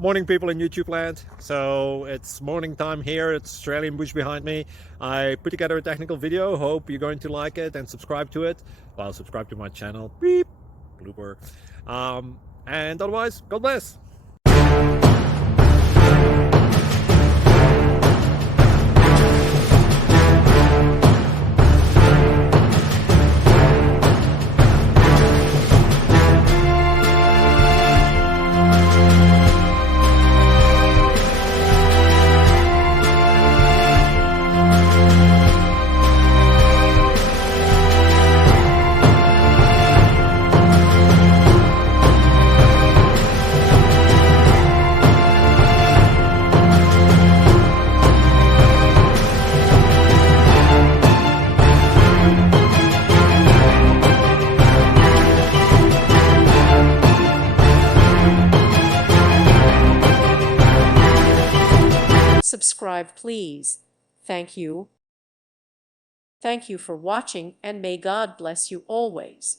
Morning, people in YouTube land. So it's morning time here. It's Australian bush behind me. I put together a technical video. Hope you're going to like it and subscribe to it. Well, subscribe to my channel. Beep, blooper. And otherwise, God bless. Subscribe, please. Thank you. Thank you for watching, and may God bless you always.